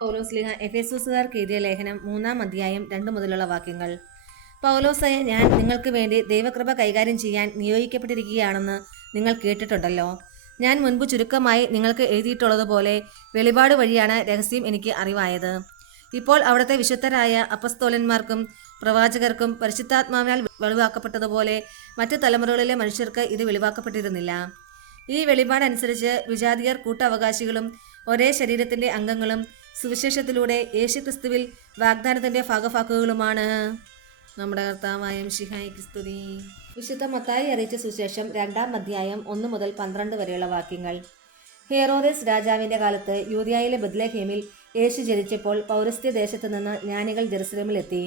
പൗലോസ്ലീഹ എഫേസൂസുകാർക്ക് എഴുതിയ ലേഖനം 3-ാം അധ്യായം 2 മുതലുള്ള വാക്യങ്ങൾ. പൗലോസായ ഞാൻ നിങ്ങൾക്ക് വേണ്ടി ദൈവകൃപ കൈകാര്യം ചെയ്യാൻ നിയോഗിക്കപ്പെട്ടിരിക്കുകയാണെന്ന് നിങ്ങൾ കേട്ടിട്ടുണ്ടല്ലോ. ഞാൻ മുൻപ് ചുരുക്കമായി നിങ്ങൾക്ക് എഴുതിയിട്ടുള്ളതുപോലെ വെളിപാട് വഴിയാണ് രഹസ്യം എനിക്ക് അറിവായത്. ഇപ്പോൾ അവിടുത്തെ വിശുദ്ധരായ അപ്പസ്തോലന്മാർക്കും പ്രവാചകർക്കും പരിശുദ്ധാത്മാവിനാൽ വെളിവാക്കപ്പെട്ടതുപോലെ മറ്റ് തലമുറകളിലെ മനുഷ്യർക്ക് ഇത് വെളിവാക്കപ്പെട്ടിരുന്നില്ല. ഈ വെളിപാടനുസരിച്ച് വിജാതിയർ കൂട്ടവകാശികളും ഒരേ ശരീരത്തിന്റെ അംഗങ്ങളും സുവിശേഷത്തിലൂടെ യേശുക്രിസ്തുവിൽ വാഗ്ദാനത്തിന്റെ ഭാഗഭാക്കുകളുമാണ്. നമ്മുടെ കർത്താവായ മിശിഹായ്ക്ക് സ്തുതി. വിശുദ്ധ മത്തായി അറിയിച്ച സുവിശേഷം 2-ാം അധ്യായം 1 മുതൽ 12 വരെയുള്ള വാക്യങ്ങൾ. ഹെറോദേസ് രാജാവിന്റെ കാലത്ത് യൂദയായിലെ ബത്ലഹേമിൽ യേശു ജനിച്ചപ്പോൾ പൗരസ്ത്യ ദേശത്തു നിന്ന് ജ്ഞാനികൾ ജെറുസലേമിൽ എത്തി.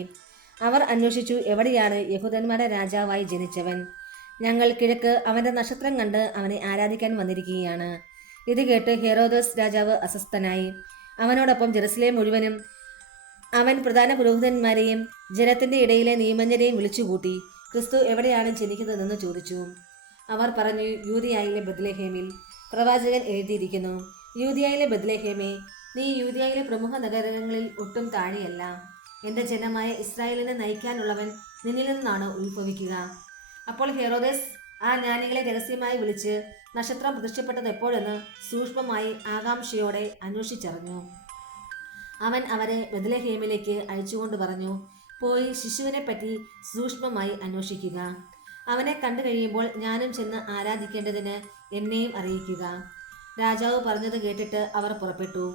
അവർ അന്വേഷിച്ചു, എവിടെയാണ് യഹൂദന്മാരുടെ രാജാവായി ജനിച്ചവൻ? ഞങ്ങൾ കിഴക്ക് അവന്റെ നക്ഷത്രം കണ്ട് അവനെ ആരാധിക്കാൻ വന്നിരിക്കുകയാണ്. ഇത് കേട്ട് ഹെറോദേസ് രാജാവ് അസ്വസ്ഥനായി. അവനോടൊപ്പം ജെറുസലേം മുഴുവനും അവൻ പ്രധാന പുരോഹിതന്മാരെയും ജനത്തിന്റെ ഇടയിലെ നിയമജ്ഞരെയും വിളിച്ചുകൂട്ടി ക്രിസ്തു എവിടെയാണ് ജനിക്കുന്നതെന്ന് ചോദിച്ചു. അവർ പറഞ്ഞു, യൂദയായിലെ ബത്ലഹേമിൽ. പ്രവാചകൻ എഴുതിയിരിക്കുന്നു, യൂദയായിലെ ബത്ലഹേമേ, നീ യൂദയായിലെ പ്രമുഖ നഗരങ്ങളിൽ ഒട്ടും താഴെയല്ല. എന്റെ ജനമായ ഇസ്രായേലിനെ നയിക്കാനുള്ളവൻ നിന്നിൽ നിന്നാണ് ഉത്ഭവിക്കുക. അപ്പോൾ ഹെറോദേസ് ആ ജ്ഞാനികളെ രഹസ്യമായി വിളിച്ച് നക്ഷത്രം പ്രത്യക്ഷപ്പെട്ടത് എപ്പോഴെന്ന് സൂക്ഷ്മമായി ആകാംക്ഷയോടെ അന്വേഷിച്ചറിഞ്ഞു. അവൻ അവരെ ബത്ലഹേമിലേക്ക് അയച്ചുകൊണ്ട് പറഞ്ഞു, പോയി ശിശുവിനെ പറ്റി സൂക്ഷ്മമായി അന്വേഷിക്കുക. അവനെ കണ്ടു കഴിയുമ്പോൾ ഞാനും ചെന്ന് ആരാധിക്കേണ്ടതിന് എന്നെയും അറിയിക്കുക. രാജാവ് പറഞ്ഞത് കേട്ടിട്ട് അവർ പുറപ്പെട്ടു.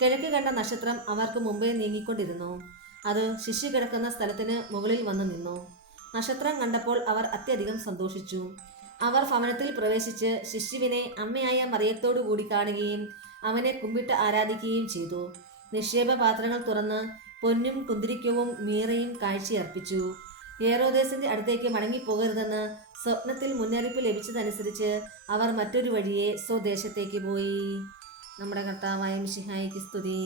കിഴക്ക് കണ്ട നക്ഷത്രം അവർക്ക് മുമ്പേ നീങ്ങിക്കൊണ്ടിരുന്നു. അത് ശിശു കിടക്കുന്ന സ്ഥലത്തിന് മുകളിൽ വന്നു നിന്നു. നക്ഷത്രം കണ്ടപ്പോൾ അവർ അത്യധികം സന്തോഷിച്ചു. അവർ ഭവനത്തിൽ പ്രവേശിച്ച് ശിശുവിനെ അമ്മയായ മറിയത്തോടു കൂടി കാണുകയും അവനെ കുമ്പിട്ട് ആരാധിക്കുകയും ചെയ്തു. നിക്ഷേപപാത്രങ്ങൾ തുറന്ന് പൊന്നും കുന്തിരിക്കവും മീറയും കാഴ്ചയർപ്പിച്ചു. ഹെറോദേസിന്റെ അടുത്തേക്ക് മടങ്ങിപ്പോകരുതെന്ന് സ്വപ്നത്തിൽ മുന്നറിയിപ്പ് ലഭിച്ചതനുസരിച്ച് അവർ മറ്റൊരു വഴിയെ സ്വദേശത്തേക്ക് പോയി. നമ്മുടെ കർത്താവായ മിശിഹായ്ക്ക് സ്തുതി.